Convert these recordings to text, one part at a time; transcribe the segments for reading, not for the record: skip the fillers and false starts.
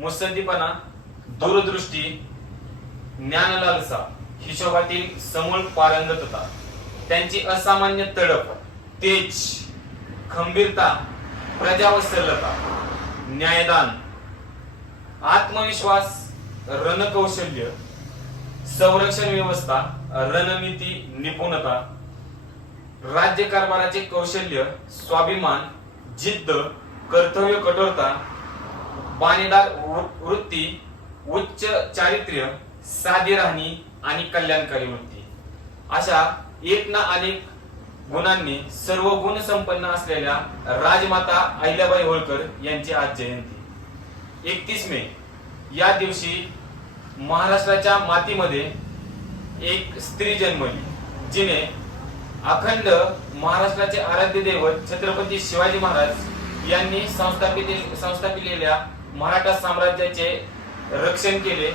मुत्सद्दीपणा, दूरदृष्टी, ज्ञानलालसा, हिशोबातील समूळ पारंगतता, त्यांची असामान्य तडफ, तेज, खंबीरता, प्रजावत्सलता, न्यायदान, आत्मविश्वास, रणकौशल्य, संरक्षण व्यवस्था, रणनीती निपुणता, राज्यकारभाराचे कौशल्य, स्वाभिमान, जिद्द, कर्तव्य कठोरता, बाणेदार वृत्ती, उच्च चारित्र्य, साधी राहणी आणि कल्याणकारी वृत्ती अशा एक ना अनेक गुणांनी सर्व गुण संपन्न असलेल्या राजमाता अहिल्याबाई होळकर यांची आज जयंती. 31 मे या दिवशी महाराष्ट्राच्या मातीमध्ये एक स्त्री जन्मली, जिने अखंड महाराष्ट्राचे आराध्य दैवत छत्रपती शिवाजी महाराज यांनी संस्थापिलेल्या मराठा साम्राज्याचे रक्षण केले,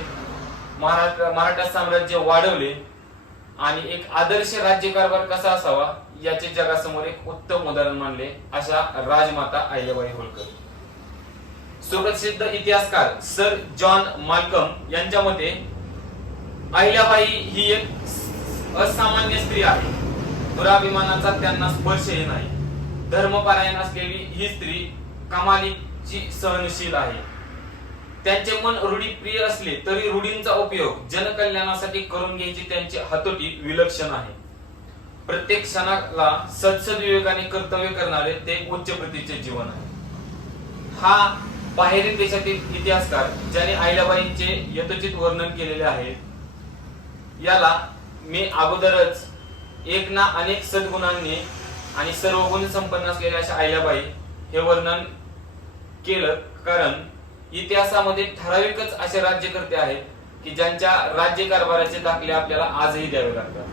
मराठा साम्राज्य वाढवले आणि एक आदर्श राज्यकारभार कसा असावा याचे जगासमोर एक उत्तम उदाहरण मानले अशा राजमाता अहिल्याबाई होळकर. सुप्रसिद्ध इतिहासकार सर जॉन माल्कम यांच्या मते अहिल्याबाई ही एक असामान्य स्त्री आहे. दुराभिमानाचा त्यांना स्पर्शही नाही. धर्मपरायण असलेली ही स्त्री कमालीची सहनशील आहे. त्यांचे मन रूढीप्रिय असले तरी रूढींचा उपयोग जनकल्याणासाठी करून घ्यायची त्यांची हातोटी विलक्षण आहे. प्रत्येक क्षणाला सद्सद्विवेकाने कर्तव्य करणारे ते उच्च प्रतीचे जीवन आहे. हा बाहेरील देशातील इतिहासकार ज्याने अहिल्याबाईंचे यथोचित वर्णन केलेले आहे, याला मी अगोदरच एक ना अनेक सद्गुणांनी आणि सर्व गुण संपन्न असलेल्या अशा अहिल्याबाई हे वर्णन केलं, कारण इतिहासामध्ये ठराविकच असे राज्यकर्ते आहेत की ज्यांच्या राज्यकारभाराचे दाखले आपल्याला आजही द्यावे लागतात.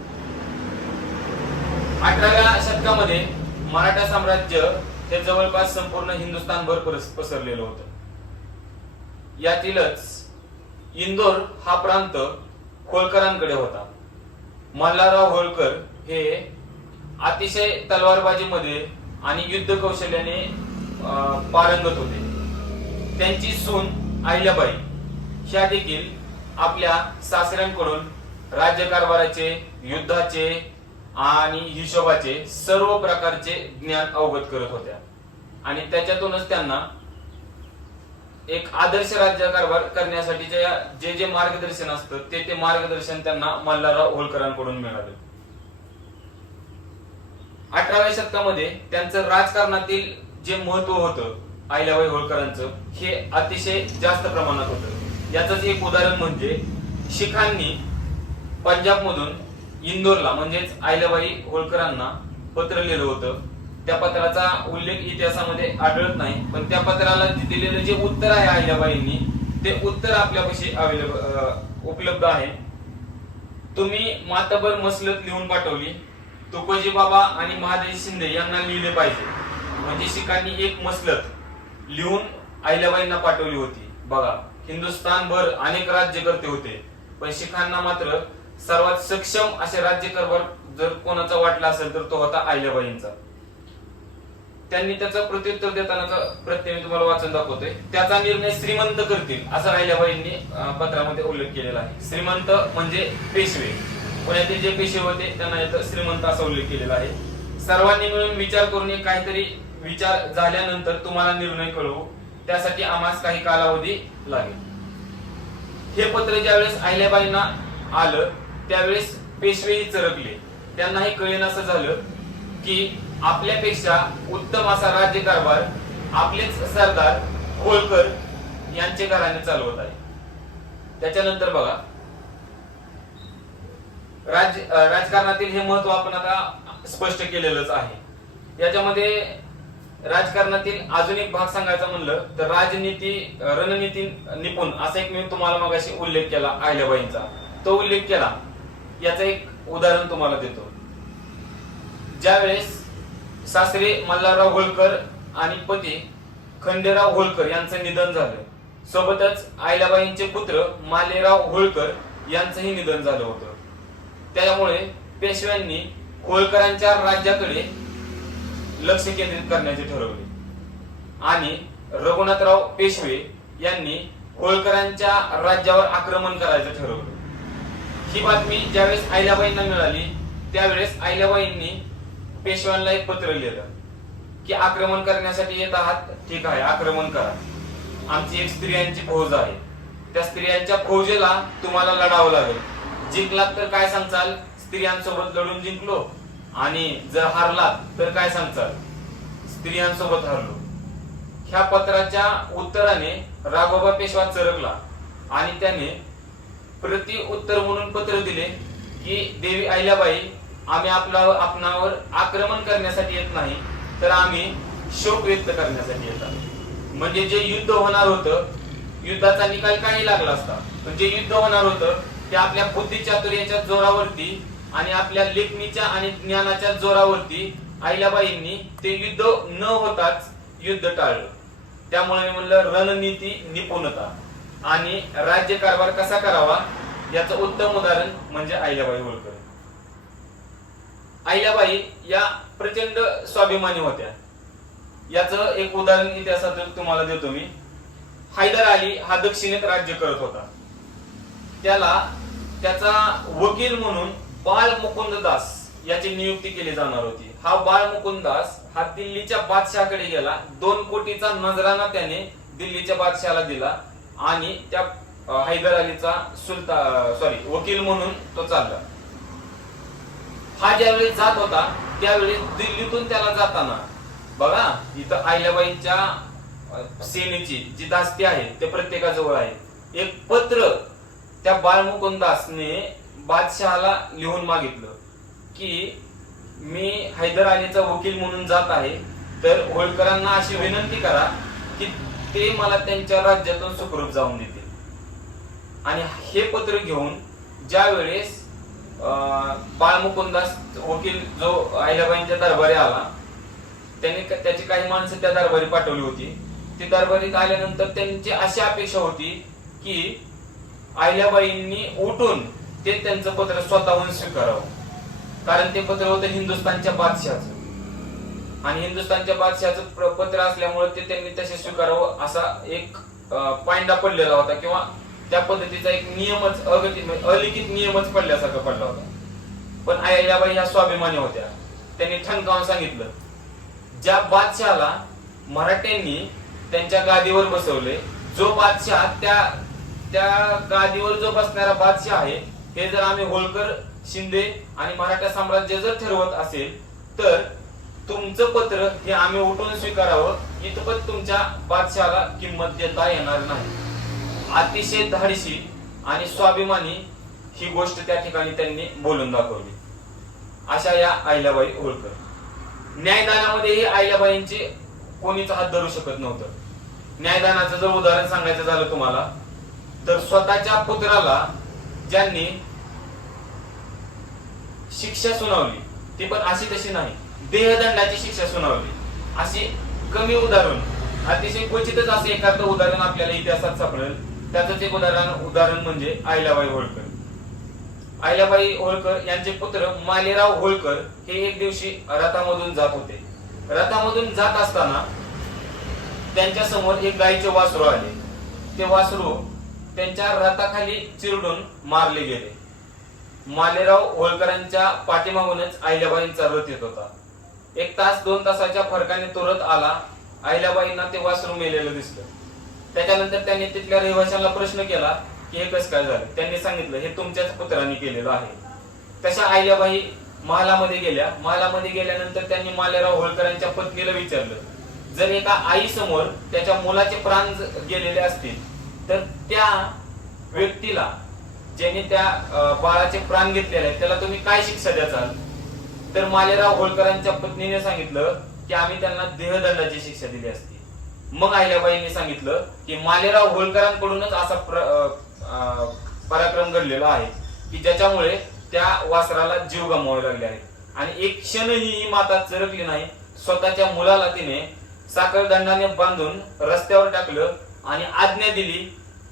18व्या शतकामध्ये मराठा साम्राज्य हे जवळपास संपूर्ण हिंदुस्थानभर पसरलेलं होतं. यातीलच इंदोर हा प्रांत होळकरांकडे होता. मल्हारराव होळकर हे अतिशय तलवारबाजीमध्ये आणि युद्ध कौशल्याने पारंगत होते. त्यांची सून अहिल्याबाई ह्या देखील आपल्या सासऱ्यांकडून राज्यकारभाराचे, युद्धाचे आणि हिशोबाचे सर्व प्रकारचे ज्ञान अवगत करत होत्या आणि त्याच्यातूनच त्यांना एक आदर्श राज्यकारभार करण्यासाठीचे जे मार्गदर्शन असतं ते मार्गदर्शन त्यांना मल्हारराव होळकरांकडून मिळाले. 18व्या शतकामध्ये त्यांचं राजकारणातील जे महत्व होतं अहिल्याबाई होळकरांचं हे अतिशय जास्त प्रमाणात होतं. याचंच एक उदाहरण म्हणजे शिखांनी पंजाब मधून इंदोरला म्हणजेच अहिल्याबाई होळकरांना पत्र लिहिलं होतं. त्या पत्राचा उल्लेख इतिहासामध्ये आढळत नाही, पण त्या पत्राला दिलेलं जे उत्तर आहे अहिल्याबाईंनी ते उत्तर आपल्यापाशी उपलब्ध आहे. तुम्ही मातबर मसलत लिहून पाठवली, तुकोजी बाबा आणि महादेव शिंदे यांना लिहिले पाहिजे. म्हणजे शिखांनी एक मसलत लिहून अहिल्याबाईंना पाठवली होती. बघा, हिंदुस्थानभर अनेक राज्यकर्ते होते, पण शिखांना मात्र सर्वात सक्षम असे राज्यकारभार जर कोणाचा वाटला असेल तर तो होता अहिल्याबाईंचा. त्यांनी त्याचं प्रत्युत्तर देतानाचा प्रत्यय मी तुम्हाला वाचून दाखवतोय. त्याचा निर्णय श्रीमंत करतील असा अहिल्याबाईंनी पत्रामध्ये उल्लेख केलेला आहे. श्रीमंत म्हणजे पेशवे, पुण्यातील जे पेशवे होते त्यांना याचा श्रीमंत असा उल्लेख केलेला आहे. सर्वांनी मिळून विचार करून काहीतरी विचार झाल्यानंतर तुम्हाला निर्णय कळवू, त्यासाठी आम्हास काही कालावधी लागेल. हे पत्र ज्यावेळेस अहिल्याबाईंना आलं त्यावेळेस पेशवेही चरकले. त्यांनाही कळेनासं झालं की आपल्यापेक्षा उत्तम असा राज्यकारभार आपलेच सरदार होळकर यांचे घराणे चालवत आहे. त्याच्यानंतर बघा, राजकारणातील हे महत्व आपण आता स्पष्ट केलेलंच आहे. याच्यामध्ये राजकारणातील अजून एक भाग सांगायचा म्हणलं तर राजनीती, रणनीती निपुण असा एक मी तुम्हाला मगाशी उल्लेख केला अहिल्याबाईंचा, तो उल्लेख केला. याचं एक उदाहरण तुम्हाला देतो. ज्यावेळेस सासरे मल्हारराव होळकर आणि पती खंडेराव होळकर यांचं निधन झालं, सोबतच अहिल्याबाईंचे पुत्र मालेराव होळकर यांचंही निधन झालं होतं. त्यामुळे पेशव्यांनी होळकरांच्या राज्याकडे लक्ष केंद्रित करण्याचे ठरवले आणि रघुनाथराव पेशवे यांनी होळकरांच्या राज्यावर आक्रमण करायचं ठरवलं. ही बातमी ज्यावेळेस अहिल्याबाईंना मिळाली त्यावेळेस अहिल्याबाईंनी पेशव्यांना एक पत्र लिहिलं की आक्रमण करण्यासाठी येत आहात, ठीक आहे, आक्रमण करा. आमची एक स्त्रियांची फौज आहे, त्या स्त्रियांच्या फौजेला तुम्हाला लढावं लागेल. जिंकलात तर काय सांगचाल, स्त्रियांसोबत लढून जिंकलो, आणि जर हारलात तर काय सांगचाल, स्त्रियांसोबत हारलो. ह्या पत्राच्या उत्तराने राघोबा पेशवा चरकला आणि त्याने प्रति उत्तर म्हणून पत्र दिले की देवी अहिल्याबाई, आम्ही आपणावर आक्रमण करण्यासाठी येत नाही, तर आम्ही शोक व्यक्त करण्यासाठी येतात. म्हणजे जे युद्ध होणार होतं, युद्धाचा निकाल काही लागला असता, पण जे युद्ध होणार होतं ते आपल्या बुद्धिचातुर्याच्या जोरावरती आणि आपल्या लेखणीच्या आणि ज्ञानाच्या जोरावरती अहिल्याबाईंनी ते युद्ध न होताच युद्ध टाळलं. त्यामुळे मी म्हणलं रणनीती, निपुणता आणि राज्यकारभार कसा करावा याचं उत्तम उदाहरण म्हणजे अहिल्याबाई होळकर. अहिल्याबाई या प्रचंड स्वाभिमानी होत्या. याचं एक उदाहरण इतिहासात तुम्हाला देतो मी. हैदर अली हा दक्षिणेत राज्य करत होता. त्याला त्याचा वकील म्हणून बाळ मुकुंद दास याची नियुक्ती केली जाणार होती. हा बाळ मुकुंद दास हा दिल्लीच्या बादशहाकडे गेला. 2 कोटीचा नजराना त्याने दिल्लीच्या बादशहाला दिला आणि त्या हैदर अलीचा वकील म्हणून तो चालला. हा ज्यावेळेस जात होता त्यावेळेस दिल्लीतून त्याला जाताना बघा, इथं अहिल्याबाईंच्या सेनेची जी दास्ती आहे ते प्रत्येकाजवळ आहे. एक पत्र त्या बाळमुकुंद दासने बादशहाला लिहून मागितलं की मी हैदर अलीचा वकील म्हणून जात आहे, तर होळकरांना अशी विनंती करा की ते मला त्यांच्या राज्यातून सुखरूप जाऊन देतील. आणि हे पत्र घेऊन ज्या वेळेस बाळमुकुंदास वकील जो अहिल्याबाईंच्या दरबारी आला, त्यांनी त्याची काही माणसं त्या दरबारी पाठवली होती. ती दरबारीत आल्यानंतर त्यांची अशी अपेक्षा होती की अहिल्याबाईंनी उठून ते त्यांचं पत्र स्वतःहून स्वीकारावं. कारण ते पत्र होतं हिंदुस्थानच्या बादशहाचं आणि हिंदुस्थानच्या बादशहाचं पत्र असल्यामुळे ते त्यांनी तसे स्वीकारावं असा एक पायंडा पडलेला होता किंवा त्या पद्धतीचा एक नियमच अलिखित नियमच पडल्यासारखा पडला होता. पण अहिल्याबाई ह्या स्वाभिमानी होत्या. त्यांनी ठणकावून सांगितलं, ज्या बादशहाला मराठ्यांनी त्यांच्या गादीवर बसवले, जो बादशाह त्या गादीवर जो बसणारा बादशाह आहे, हे जर आम्ही होळकर, शिंदे आणि मराठा साम्राज्य जर ठरवत असेल तर तुमचं पत्र हे आम्ही उठून स्वीकारावं, इतपत तुमच्या बादशाहाला किंमत देता येणार नाही. अतिशय धाडसी आणि स्वाभिमानी ही गोष्ट त्या ठिकाणी त्यांनी बोलून दाखवली. अशा या अहिल्याबाई होळकर. न्यायदानामध्येही अहिल्याबाईंची कोणीच हात धरू शकत नव्हतं. न्यायदानाचं जर उदाहरण सांगायचं झालं तुम्हाला, तर स्वतःच्या पुत्राला ज्यांनी शिक्षा सुनावली, ती पण अशी तशी नाही, देहदंडाची शिक्षा सुनावली, अशी कमी उदाहरण, अतिशय क्वचितच असं एखादं उदाहरण आपल्याला इतिहासात सापडेल. त्याच एक उदाहरण म्हणजे अहिल्याबाई होळकर. अहिल्याबाई होळकर यांचे पुत्र मालेराव होळकर हे एक दिवशी रथामधून जात होते. रथामधून जात असताना त्यांच्या समोर एक गायीचे वासरू आले. ते वासरू त्यांच्या रथाखाली चिरडून मारले गेले. मालेराव होळकरांच्या पाठीमागूनच अहिल्याबाईंचा रथ येत होता. 1 तास 2 तासाच्या फरकाने तो रथ आला. अहिल्याबाईंना ते वासरू मेलेलं दिसलं. त्याच्यानंतर त्यांनी तिथल्या रहिवाशांना प्रश्न केला की हे कसं काय झालं. त्यांनी सांगितलं हे तुमच्याच पुत्रांनी केलेलं आहे. तशा अहिल्याबाई महालामध्ये गेल्या. महालामध्ये गेल्यानंतर त्यांनी मालेराव होळकरांच्या पत्नीला विचारलं, जर एका आई समोर त्याच्या मुलाचे प्राण गेलेले असतील तर त्या व्यक्तीला, ज्याने त्या बाळाचे प्राण घेतलेले आहेत, त्याला तुम्ही काय शिक्षा द्याल. तर मालेराव होळकरांच्या पत्नीने सांगितलं की आम्ही त्यांना देहदंडाची शिक्षा दिली असती. मग अहिल्याबाईंनी सांगितलं की मालेराव होळकरांकडूनच असा पराक्रम घडलेला आहे की ज्याच्यामुळे त्या वासराला जीव गमवावे लागले आहेत. आणि एक क्षणही ही माता चरकली नाही. स्वतःच्या मुलाला तिने साखळदंडाने बांधून रस्त्यावर टाकलं आणि आज्ञा दिली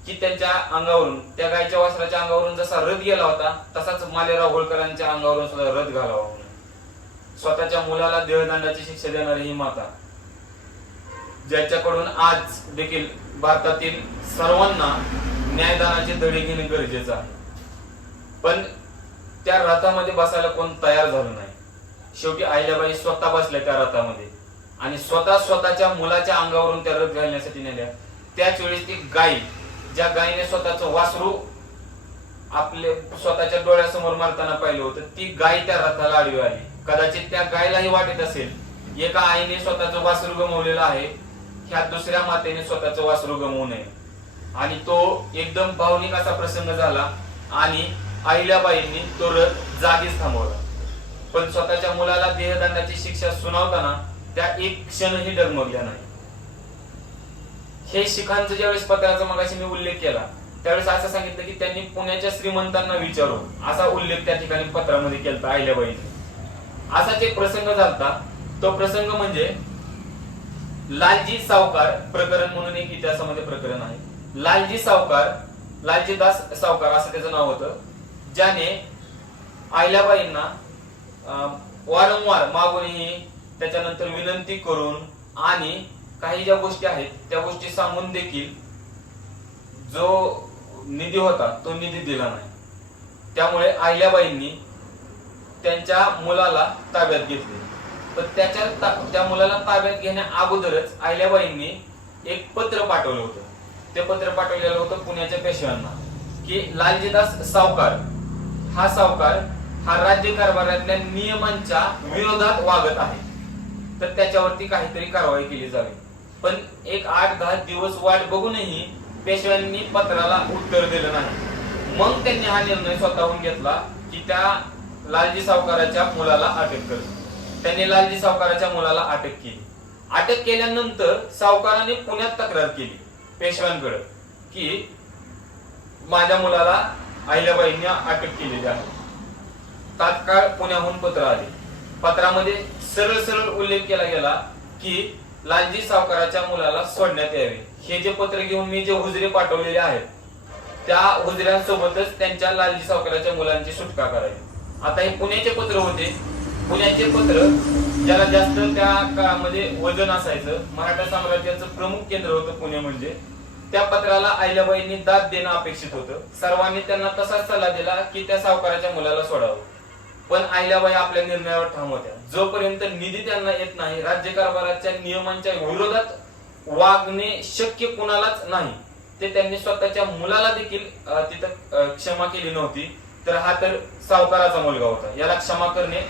की त्यांच्या अंगावरून, त्या गायच्या वासराच्या अंगावरून जसा रथ गेला होता तसाच मालेराव होळकरांच्या अंगावरून सुद्धा रथ घालावा म्हणून. स्वतःच्या मुलाला देहदंडाची शिक्षा देणारी ही माता, ज्याच्याकडून आज देखील भारतातील सर्वांना न्यायदानाचे धडे घेणे गरजेचं आहे. पण त्या रथामध्ये बसायला कोण तयार झालं नाही. शेवटी अहिल्याबाई स्वतः बसल्या त्या रथामध्ये आणि स्वतःच्या मुलाच्या अंगावरून त्या रथ घालण्यासाठी नेल्या. त्याच वेळेस ती गाय, ज्या गायीने स्वतःचं वासरू आपले स्वतःच्या डोळ्यासमोर मारताना पाहिलं होतं, ती गाय त्या रथाला आडवी आली. कदाचित त्या गायलाही वाटत असेल एका आईने स्वतःचं वासरू गमावलेलं आहे, ह्या दुसऱ्या मातेने स्वतःचं वासरू गमवू नये. आणि तो एकदम भावनिक असा प्रसंग झाला आणि अहिल्याबाईंनी तो रथ जागीच थांबवला. पण स्वतःच्या मुलाला देहदंडाची शिक्षा सुनावताना त्या एक क्षणही डगमगल्या नाही. हे शिखांचं ज्यावेळेस पत्राचा मगाशी मी उल्लेख केला त्यावेळेस असं सांगितलं की त्यांनी पुण्याच्या श्रीमंतांना विचारू असा उल्लेख त्या ठिकाणी पत्रामध्ये केला अहिल्याबाईंनी. असाच एक प्रसंग झालता. तो प्रसंग म्हणजे लालजी सावकार प्रकरण म्हणून एक इतिहासामध्ये प्रकरण आहे. लालजी दास सावकार असं त्याचं नाव होतं, ज्याने अहिल्याबाईंना वारंवार मागूनही त्याच्यानंतर विनंती करून आणि काही ज्या गोष्टी आहेत त्या गोष्टी सांगून देखील जो निधी होता तो निधी दिला नाही. त्यामुळे अहिल्याबाईंनी त्यांच्या मुलाला ताब्यात घेतले. पण त्या मुलाला ताब्यात घेण्या अगोदरच अहिल्याबाईंनी एक पत्र पाठवलं होतं. ते पत्र पाठवलेलं होतं पुण्याच्या पेशव्यांना की लालजीदास सावकार हा राज्य कारभारातल्या नियमांच्या विरोधात वागत आहे, तर त्याच्यावरती काहीतरी कारवाई केली जावी. पण एक 8-10 दिवस वाट बघूनही पेशव्यांनी पत्राला उत्तर दिलं नाही. मग त्यांनी हा निर्णय स्वतःहून घेतला की त्या लालजी सावकाराच्या मुलाला अटक कर. त्यांनी लालजी सावकाराच्या मुलाला अटक केली. अटक केल्यानंतर सावकाराने पुण्यात तक्रार केली पेशव्यांकडे की माझ्या मुलाला अहिल्याबाईंनी अटक केलेली आहे. तात्काळ पुण्याहून पत्र आले. पत्रामध्ये सरळ उल्लेख केला गेला की लालजी सावकाराच्या मुलाला सोडण्यात यावे. हे जे पत्र घेऊन मी जे हुजरे पाठवलेले आहेत त्या हुजऱ्यांसोबतच त्यांच्या लालजी सावकाराच्या मुलांची सुटका करावी. आता हे पुण्याचे पत्र होते. पुण्याचे पत्र ज्याला जास्त त्या काळामध्ये वजन असायचं, मराठा साम्राज्याचं प्रमुख केंद्र होतं पुणे म्हणजे, त्या पत्राला अहिल्याबाईंनी दाद देणं अपेक्षित होतं. सर्वांनी त्यांना तसाच सल्ला दिला की त्या सावकाराच्या मुलाला सोडावं. पण अहिल्याबाई आपल्या निर्णयावर ठाम होत्या. जोपर्यंत निधी त्यांना येत नाही, राज्यकारभाराच्या नियमांच्या विरोधात वागणे शक्य कुणालाच नाही, ते त्यांनी स्वतःच्या मुलाला देखील तिथं क्षमा केली नव्हती. तर हा तर सावकाराचा मुलगा होता, याला क्षमा करणे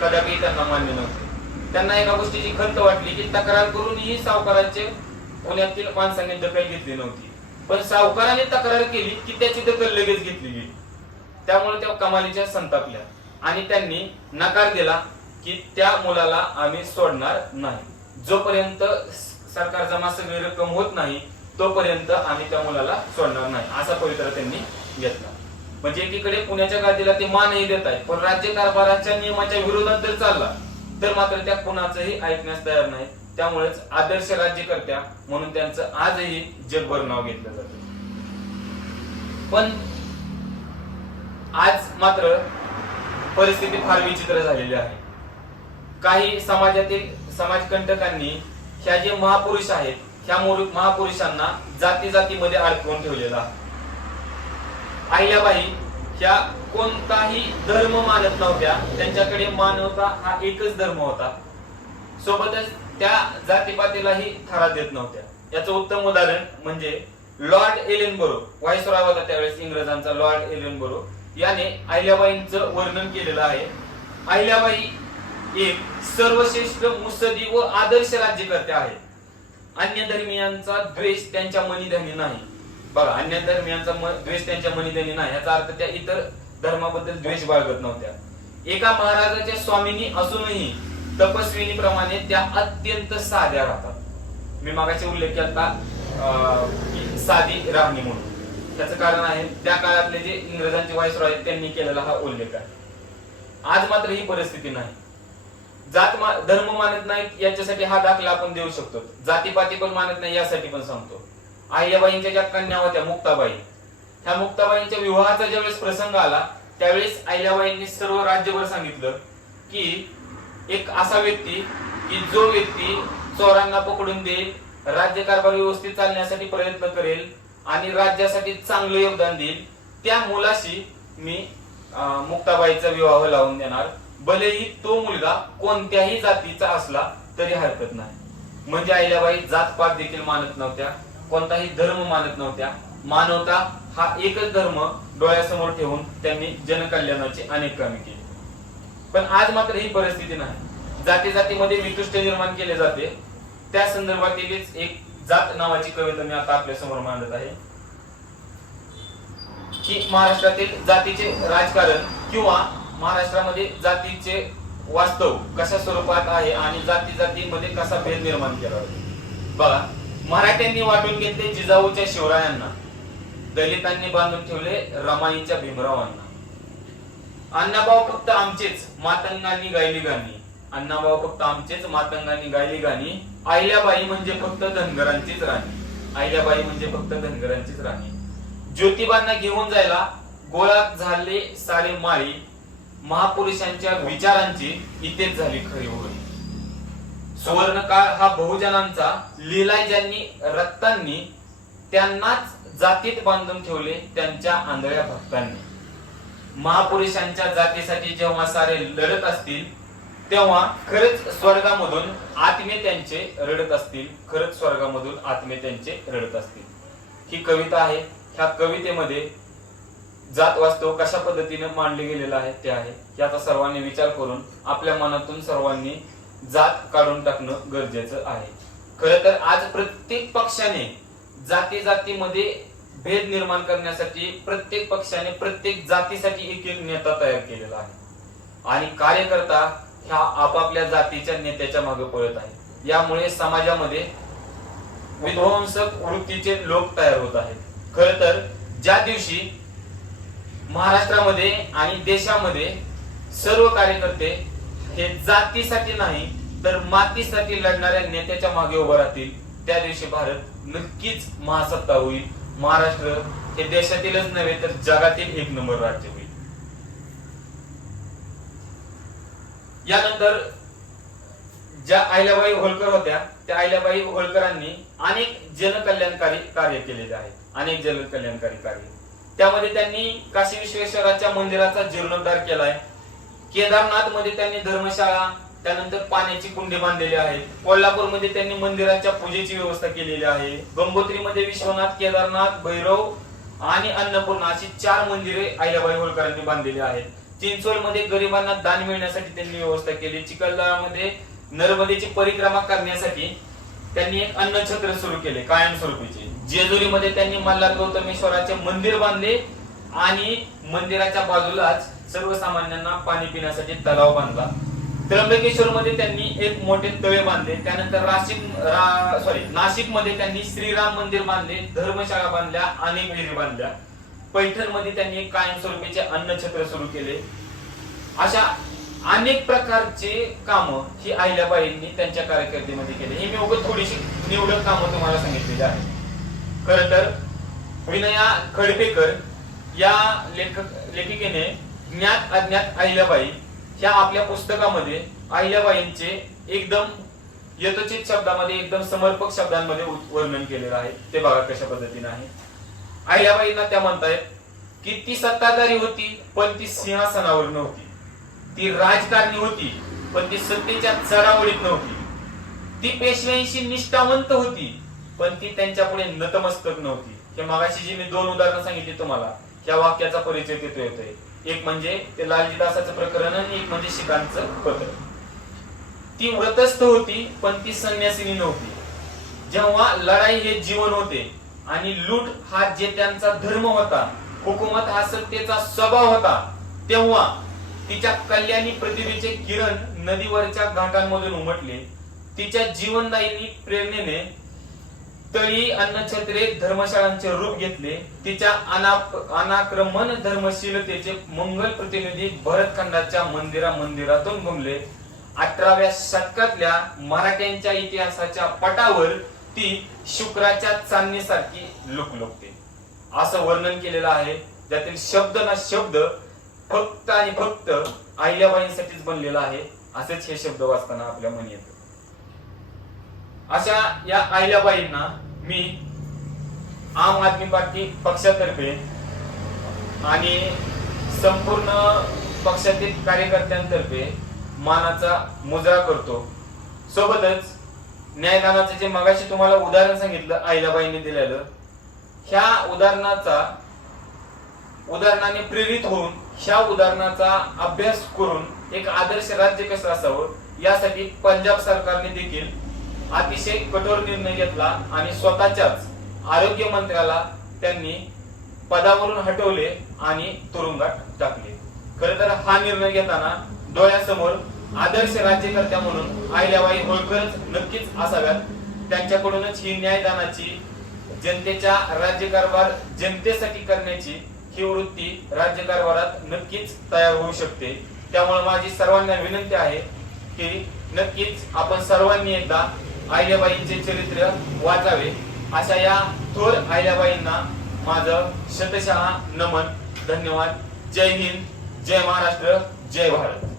कदापि त्यांना मान्य नव्हते. त्यांना एका गोष्टीची खंत वाटली की तक्रार करूनही सावकाराचे पुण्यातील माणसांनी दखल घेतली नव्हती. पण सावकाराने तक्रार केली की त्याची दखल लगेच घेतली गेली. त्यामुळे त्या कमालीच्या संतापल्या आणि त्यांनी नकार दिला की त्या मुलाला आम्ही सोडणार नाही. जोपर्यंत सरकार जमा सगळी रक्कम होत नाही तोपर्यंत आम्ही त्या मुलाला सोडणार नाही असा पवित्रा त्यांनी घेतला. म्हणजे एकीकडे पुण्याच्या गादीला ते मानही देत आहेत, पण राज्य कारभाराच्या नियमाच्या विरोधात जर चालला तर मात्र त्या कुणाचंही ऐकण्यास तयार नाही. त्यामुळेच आदर्श राज्यकर्त्या म्हणून त्यांचं आजही जगभर नाव घेतलं जातं. पण आज मात्र परिस्थिती फार विचित्र झालेली आहे. काही समाजातील समाजकंटकांनी ह्या जे महापुरुष आहेत ह्या महापुरुषांना जातीमध्ये अडकवून ठेवलेला आहे. अहिल्याबाई ह्या कोणताही धर्म मानत नव्हत्या. त्यांच्याकडे मानवता हा एकच धर्म होता. सोबतच त्या जातीपातीलाही थारा देत नव्हत्या. याचं उत्तम उदाहरण म्हणजे लॉर्ड एलेनबरो, व्हाईसरॉय होता त्यावेळेस इंग्रजांचा लॉर्ड एलेनबरो, याने अहिल्याबाईंचं वर्णन केलेलं आहे. अहिल्याबाई एक सर्वश्रेष्ठ मुत्सदी व आदर्श राज्यकर्त्या आहेत. अन्य धर्मीयांचा द्वेष त्यांच्या मनीधनी नाही. बघा, अन्य धर्मीयांचा द्वेष त्यांच्या मनीधनी नाही याचा अर्थ त्या इतर धर्माबद्दल द्वेष बाळगत नव्हत्या. एका महाराजाच्या स्वामिनी असूनही तपस्विनीप्रमाणे त्या अत्यंत साध्या राहतात. मी मागाशी उल्लेख केला की साधी राहणी म्हणून. त्याचं कारण आहे त्या काळातले जे इंग्रजांचे व्हाईसरॉय त्यांनी केलेला हा उल्लेख आहे. आज मात्र ही परिस्थिती नाही. धर्म मानत नाहीत याच्यासाठी हा दाखला आपण देऊ शकतो. जातीपाती पण मानत नाही यासाठी पण सांगतो. अहिल्याबाईंच्या ज्या कन्या होत्या मुक्ताबाई, ह्या मुक्ताबाईंच्या विवाहाचा ज्यावेळेस प्रसंग आला त्यावेळेस अहिल्याबाईंनी सर्व राज्यभर सांगितलं की एक असा व्यक्ती की जो व्यक्ती चोरांना पकडून देईल, राज्यकारभार व्यवस्थित चालण्यासाठी प्रयत्न करेल आणि राज्यासाठी चांगलं योगदान देईल त्या मुलाशी मी मुक्ताबाईचा विवाह लावून देणार, भलेही तो मुलगा कोणत्याही जातीचा असला तरी हरकत नाही. म्हणजे अहिल्याबाई जातपात देखील मानत नव्हत्या, कोणताही धर्म मानत नव्हत्या. मानवता हा एकच धर्म डोळ्यासमोर ठेवून त्यांनी जनकल्याणाची अनेक कामे केली. पण आज मात्र ही परिस्थिती नाही. जाती जातीमध्ये वितुष्ट निर्माण केले जाते. त्या संदर्भातीलच एक जात नावाची कविता मी आता आपल्या समोर मांडत आहे की महाराष्ट्रातील जातीचे राजकारण किंवा महाराष्ट्रामध्ये जातीचे वास्तव कशा स्वरूपात आहे आणि जाती जातीमध्ये कसा भेद निर्माण केला होता. बघा, मराठ्यांनी वाटून घेतले जिजाऊच्या शिवरायांना, दलितांनी बांधून ठेवले रमाईच्या भीमरावांना. अण्णाभाऊ फक्त आमचेच मातंगांनी गायली गाणी, अण्णाभाऊ फक्त आमचेच मातंगांनी गायली गाणी. अहिल्याबाई म्हणजे फक्त धनगरांचीच राणी, अहिल्याबाई म्हणजे फक्त धनगरांचीच राणी. ज्योतिबांना घेऊन जायला गोळा झाले सारे माळी, महापुरुषांच्या विचारांची इथेच झाली खरी होळी. सुवर्ण काळ हा बहुजनांचा लिहिलाय ज्यांनी रक्तांनी, त्यांनाच जातीत बांधून ठेवले त्यांच्या आंधळ्या भक्तांनी. महापुरुषांच्या जातीसाठी जेव्हा सारे लढत असतील तेव्हा खरंच स्वर्गामधून आत्मे त्यांचे रडत असतील, खरंच स्वर्गामधून आत्मे त्यांचे रडत असतील. ही कविता आहे. ह्या कवितेमध्ये जात वास्तव कशा पद्धतीने मांडले गेलेलं आहे ते आहे. याचा सर्वांनी विचार करून आपल्या मनातून सर्वांनी जात काढून टाकणं गरजेचं आहे. खरं तर आज प्रत्येक पक्षाने जाती जातीमध्ये भेद निर्माण करण्यासाठी प्रत्येक पक्षाने प्रत्येक जातीसाठी एक एक नेता तयार केलेला आहे आणि कार्यकर्ता ह्या आपापल्या जातीच्या नेत्याच्या मागे पळत आहे. यामुळे समाजामध्ये विध्वंसक वृत्तीचे लोक तयार होत आहेत. खरं तर ज्या दिवशी महाराष्ट्रामध्ये आणि देशामध्ये सर्व कार्यकर्ते हे जातीसाठी नाही तर मातीसाठी लढणाऱ्या नेत्याच्या मागे उभं राहतील, त्या दिवशी भारत नक्कीच महासत्ता होईल. महाराष्ट्र हे देशातीलच नव्हे तर जगातील एक नंबर राज्य होईल. यानंतर ज्या अहिल्याबाई होळकर होत्या त्या अहिल्याबाई होळकरांनी अनेक जनकल्याणकारी कार्य केलेले आहेत, अनेक जनकल्याणकारी कार्य. त्यामध्ये त्यांनी काशी विश्वेश्वराच्या मंदिराचा जीर्णोद्धार केलाय. केदारनाथ मध्ये त्यांनी धर्मशाळा, त्यानंतर पाण्याची कुंडी बांधलेली आहे. कोल्हापूरमध्ये त्यांनी मंदिराच्या पूजेची व्यवस्था केलेली आहे. गंगोत्रीमध्ये विश्वनाथ, केदारनाथ, भैरव आणि अन्नपूर्णा अशी 4 मंदिरे अहिल्याबाई होळकरांनी बांधलेली आहेत. चिंचवडमध्ये गरिबांना दान मिळण्यासाठी त्यांनी व्यवस्था केली. चिखलदरामध्ये नर्मदेची परिक्रमा करण्यासाठी त्यांनी एक अन्नछत्र सुरू केले कायमस्वरूपीचे. जेजुरीमध्ये त्यांनी मल्हार गौतमेश्वराचे मंदिर बांधले आणि मंदिराच्या बाजूलाच सर्वसामान्यांना पाणी पिण्यासाठी तलाव बांधला. त्र्यंबकेश्वर मध्ये त्यांनी एक मोठे तळे बांधले. त्यानंतर नाशिक मध्ये त्यांनी श्रीराम मंदिर बांधले, धर्मशाळा बांधल्या, अनेक विहिरी बांधल्या. पैठण मध्ये त्यांनी एक कायमस्वरूपीचे अन्नछत्र सुरू केले. अशा अनेक प्रकारचे काम ही अहिल्याबाईंनी त्यांच्या कारकिर्दीमध्ये केले. ही मी उगाच थोडीशी निवडक कामं तुम्हाला सांगितलेली आहेत. खरं तर विनया खडपेकर या लेखिकेने ज्ञात अज्ञात अहिल्याबाई ह्या आपल्या पुस्तकामध्ये अहिल्याबाईंचे एकदम यथोचित शब्दामध्ये, एकदम समर्पक शब्दांमध्ये वर्णन केलेलं आहे. ते बघा कशा पद्धतीने आहे. अहिल्याबाईंना त्या म्हणतायत की ती सत्ताधारी होती पण ती सिंहासनावर नव्हती. ती राजकारणी होती पण ती सत्तेच्या चढावळीत नव्हती. ती पेशव्यांशी निष्ठावंत होती पण ती त्यांच्या पुढे नतमस्तक नव्हती. हे मागाशी जी मी 2 उदाहरणं सांगितली तुम्हाला, या वाक्याचा परिचय तिथे येतोय. एक म्हणजे ते लालजी दासाचं प्रकरण आणि एक म्हणजे शिखांचं पत्र. ती व्रतस्थ होती पण ती संन्यासिनी नव्हती. जेव्हा लढाई हे जीवन होते आणि लूट हा जे त्यांचा धर्म होता, हुकूमत हा सत्तेचा स्वभाव होता, तेव्हा तिच्या कल्याणी प्रतिभेचे किरण नदीवरच्या घाटांमधून उमटले. तिच्या जीवनदायिनी प्रेरणेने तळी, अन्नछत्रे, धर्मशाळांचे रूप घेतले. तिच्या अनाक्रमण धर्मशीलतेचे मंगल प्रतिनिधी भरतखंडाच्या मंदिरातून घुमले. 18व्या शतकातल्या मराठ्यांच्या इतिहासाच्या पटावर ती शुक्राच्या चांदणीसारखी लुकलुकते असं वर्णन केलेलं आहे. ज्यातील शब्द ना शब्द फक्त आणि फक्त अहिल्याबाईंसाठीच बनलेला आहे. असेच हे शब्द वाचताना आपल्या मनी येतं. अशा या अहिल्याबाईंना मी आम आदमी पार्टी पक्षातर्फे आणि संपूर्ण पक्षातील कार्यकर्त्यांतर्फे मानाचा मुजरा करतो। सोबतच न्यायदानाचे जे मगाशी तुम्हाला उदाहरण सांगितलं अहिल्याबाईंनी दिलेलं, ह्या उदाहरणाने प्रेरित होऊन ह्या उदाहरणाचा अभ्यास करून एक आदर्श राज्य कसं असावं यासाठी पंजाब सरकारने देखील अतिशय कठोर निर्णय घेतला आणि स्वतःच्याच आरोग्य मंत्र्याला त्यांनी पदावरून हटवले आणि तुरुंगात टाकले। खरं तर हा निर्णय घेताना डोळ्यासमोर आदर्श राज्यकर्त्या म्हणून अहिल्याबाई होळकरच नक्कीच असाव्यात। त्यांच्याकडूनच ही न्यायदानाची, जनतेच्या राज्यकारभार जनतेसाठी करण्याची ही वृत्ती राज्यकारभारात नक्कीच तयार होऊ शकते। त्यामुळे माझी सर्वांना विनंती आहे की नक्कीच आपण सर्वांनी एकदा अहिल्याबाईंचे चरित्र वाचावे। अशा या थोर अहिल्याबाईंना माझं शतशः नमन। धन्यवाद। जय हिंद, जय महाराष्ट्र, जय भारत।